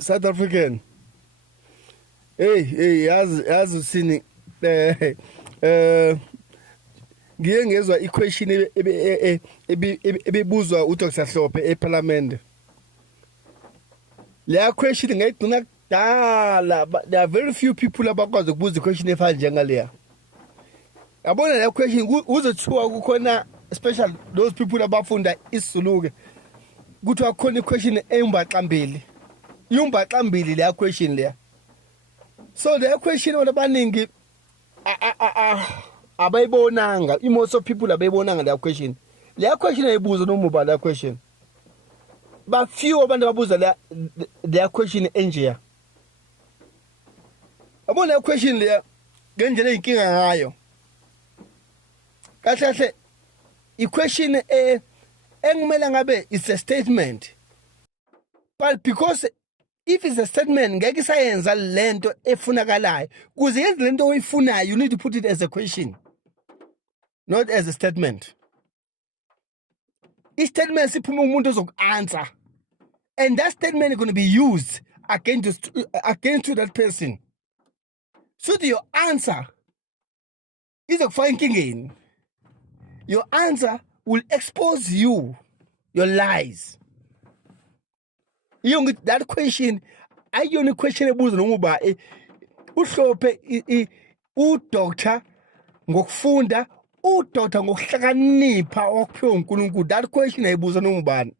South African. Yazi usini ngiye ngezwa iquestion ebibuzwa uDr Hlophe eParliament. Le question ngayigcina kudala, but there are very few people abakwazi ukubuza iquestion efana njengaleya. Yabona le question uzothiwa kukhona, especially those people abafunda isiZulu ke, kuthiwa khona iquestion eyimbaxambili. Yumbaxambili le question leya. So the question on abaningi abayibonanga, most of people abayibonanga le question. Le question ayibuza nomuba le question. But few abantu ababuza le question enjeya. Abona le question le ngendlela inkinga ngayo. Kahle i-question engimela ngabe is a statement. But because if it's a statement, ngeke isayenza lento efunakalayo. Kuze yenze lento oyifunayo, you need to put it as a question, not as a statement. I-statement siphuma umuntu ozoku-answer, and that statement is going to be used against that person. So your answer is izokufaka enkingeni. Your answer will expose you, your lies. That question, ayona question ebuza nomuba uHlophe uDoctor ngokufunda, uDoctor ngokuhlakanipha okuphiwe uNkulunkulu. That question ayibuza nomubani.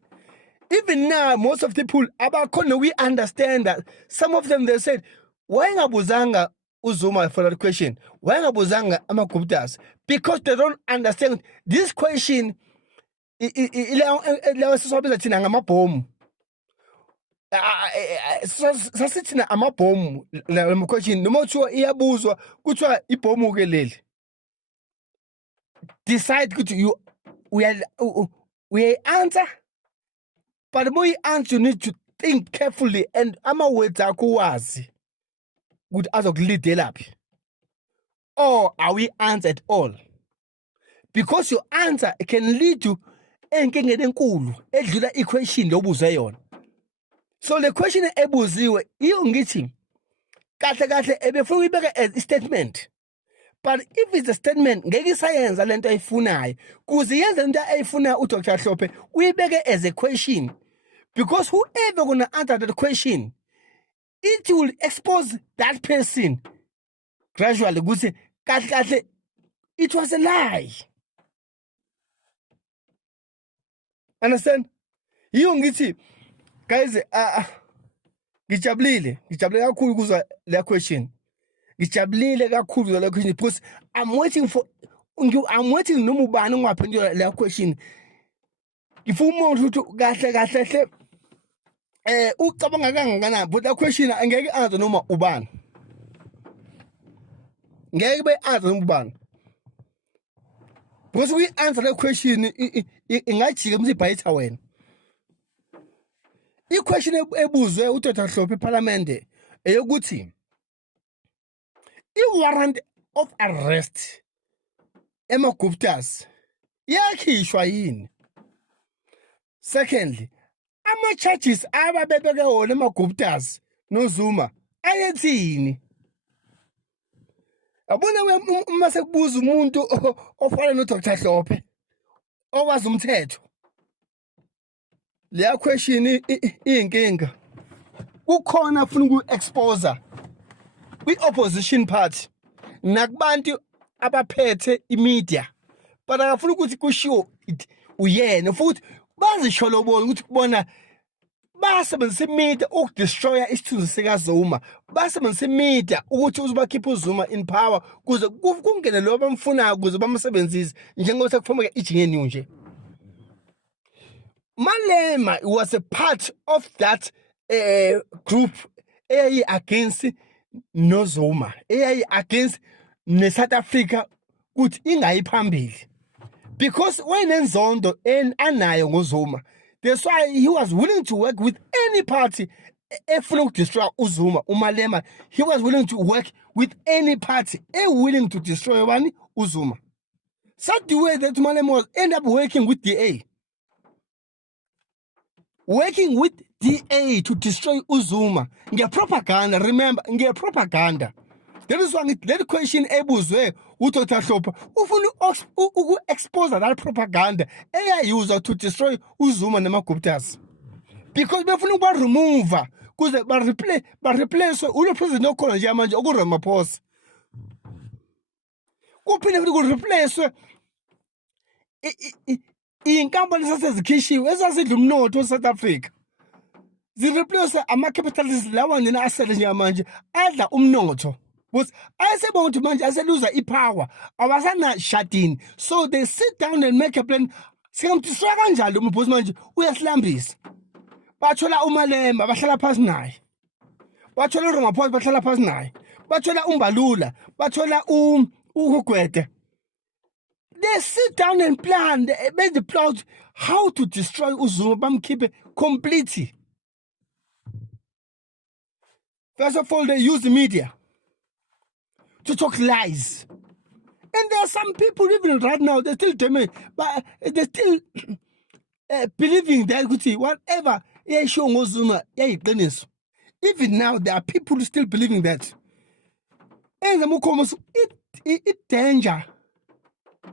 Even now, most of the people abakhona, we understand that some of them they said, why ngabuzanga uZuma for that question? Why ngabuzanga amaGuptas? Because they don't understand this question. Ilawa siswabiza thina ngamabhomu. Sasithina amabhomu la question noma kuthiwa iyabuzwa kuthiwa ibhomu ke leli. Decide ukuthi we answer, but more answer you need to think carefully and ama-words akho wazi ukuthi azokulidela phi, or are we answer at all? Because your answer can lead to enkingeni enkulu edlula i-question lobuzwe yona. So the question ebuziwe iyo ngithi kahle ebefuna uyibeke as a statement. But if it's a statement, ngeke isayenza lento ayifunayo. Kuze yenze lento ayifunayo uDr Hlophe uyibeke as a question. Because whoever gonna answer that question, it will expose that person gradually. Kuze kahle it was a lie. Understand? Iyo ngithi guys, ngijabulile kakhulu kuzwa le question. Ngijabulile kakhulu kuzwa le question because I'm waiting noma ubani ongaphendula le question. Ngifuna umuntu kahle ucabanga kangakanani, but the question angeke answer noma ubani. Ngeke be answer noma ubani. Because we answer the question ingajika msibhayitha wena. I-question ebuzwe uDr Hlophe eParliament eyokuthi i-warrant of arrest emaGuptas yakhishwa yini? Secondly, ama-charges ababebeke wona emaGuptas noZuma ayethini? Abona uma sekubuza umuntu ofana noDr Hlophe owazi umthetho, leya question iyinkinga. Kukhona ufuna uku-exposer kwi-opposition party nakubantu abaphethe imedia, but akafuna ukuthi kushiwo uyena futhi bazisho lobo ukuthi kubona basebenzisa imedia ukudestroya isithunzi sikaZuma, basebenzisa imedia ukuthi uzobakhipha uZuma in power kuze kungene lo bamfunayo kuze bamsebenzise njengoba sekufomeka ijinge nje. Malema was a part of that group against noZuma, against South Africa ukuthi ingayi phambili, because when enzondo anayo ngoZuma, that's why he was willing to work with any party efuna ukudestroy uZuma. uMalema, he was willing to work with any party willing to destroy uZuma. Such the way that Malema was end up working with DA. working with DA to destroy uZuma. Propaganda, remember, propaganda. That is why that question ebuzwe uDr Hlophe ufuna expose that propaganda eyayuzwa to destroy uZuma namaGuptas. Because befuna ukuba remove kuze ba replace ulo president okhona nje manje okuRamaphosa. Kuphinde futhi ku replace inkampani sasezikhishiwe ezasidla umnotho weSouth Africa. Zireplace ama-capitalists lawa nina asele njengamanje adla umnotho. But ayesebona ukuthi manje aseluza ipower awasana shadini, so they sit down and make a plan. Singamdiswa kanjalo umbosi manje uyasilambisa. Bathola uMalemba bahlala phansi naye, bathola uRamaphosa bahlala phansi naye, bathola uMbalula, bathola uGwede. They sit down and plan, they make the plot how to destroy uZuma, bamkhiphe completely. First of all, they use the media to talk lies. And there are some people even right now, they're still demanding, but they're still believing that whatever even now, there are people still believing that. And it danger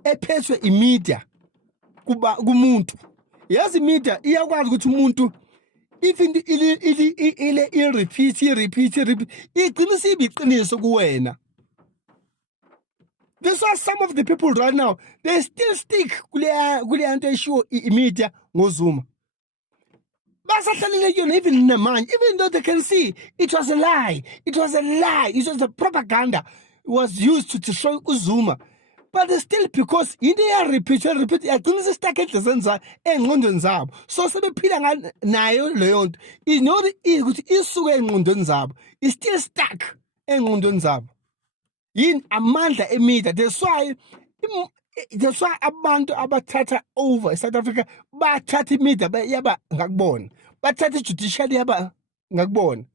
a person in media kumuntu. Yes, media iyakwazi ukuthi umuntu even repeat igcina sibiqiniso kuwena. That's why some of the people right now, they still stick kule anto eshiwo media ngoZuma. Even in the mind, even though they can see it was a lie, it was a propaganda, it was used to destroy uZuma. But still, because in the repeat, I couldn't stack it and London Zab. So the Pilang Nayo Leon is not isuke in London Zab, is still stuck in London Zab. In Amanda Emita, that's why abantu abathatha over South Africa bathatha imida yaba ngakubona, bathatha judiciary yaba ngakubona,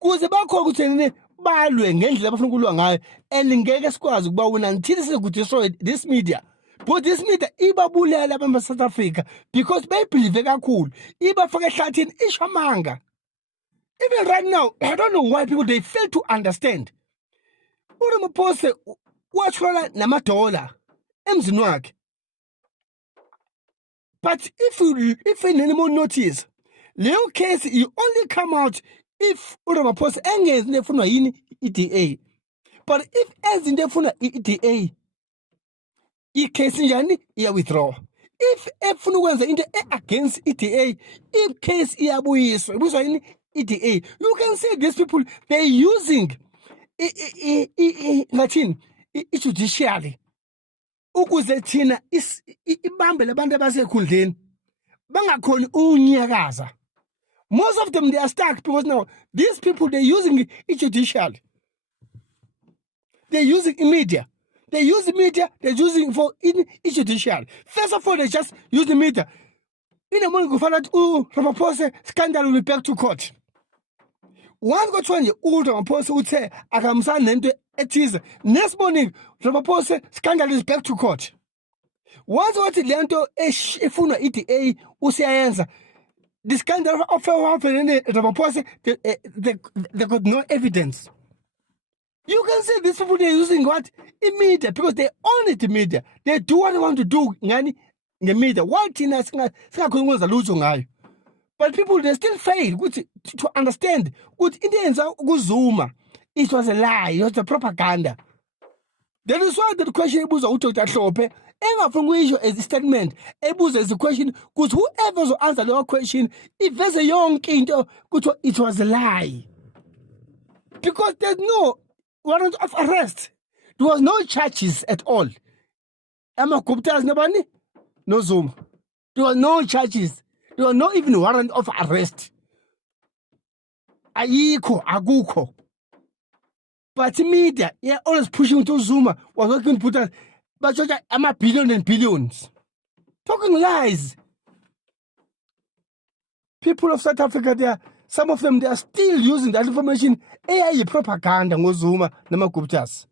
kuze bakho ukuthi balwe ngendlela abafuna ukulwa ngayo, and ngeke sikwazi ukuba wena until sekudestroy this media. But this media ibabulela abantu South Africa because they believe kakhulu, ibafaka ehlathini ishamanga. Even right now, I don't know why people they fail to understand. uRamaphosa wathola namadola emzini wakhe. But if any more notice, Leo case you only come out if uRamaphosa engezi nefunwa yini EDA. But if ezinto efuna EDA, icase njani iya withdraw. If efuna ukwenza into against EDA, if case iyabuyiswa yini EDA. You can see these people they're using ngathini judiciary ukuze thina ibambe labantu abasekhundleni bangakhoni unyakaza. Most of them they are stuck because now these people they're using judicial, they're using media, they're using for judicial. First of all, they just use the media. In the morning, go find out Ramaphosa scandal will be back to court. Once got one Ramaphosa would say akamsana nento ethize. Next morning, Ramaphosa scandal is back to court. Once what lento efuna EDA usiyayenza, the scandal of Ramaphosa they got no evidence. You can say these people they're using what? In media, because they own it in media. They do what they want to do in the media. What in but people they still fail to understand. Good Indians Zuma. It was a lie, it was a propaganda. That is why the question was Dr. Hlophe. Ever from which is a statement, Ebu's is the question, because whoever will answer the question, if there's a young king, it was a lie. Because there's no warrant of arrest. There was no charges at all. amaGuptas nobani? No Zuma. There were no charges. There was no even warrant of arrest. Ayikho, akukho. But media, yeah, always pushing to Zuma, was working to put us, but I'm a billion and billions. Talking lies. People of South Africa, some of them, they are still using that information. AI propaganda, Zuma, namaGuptas.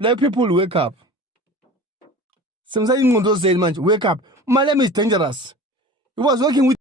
Let people wake up. Some say, wake up. Malema is dangerous. He was working with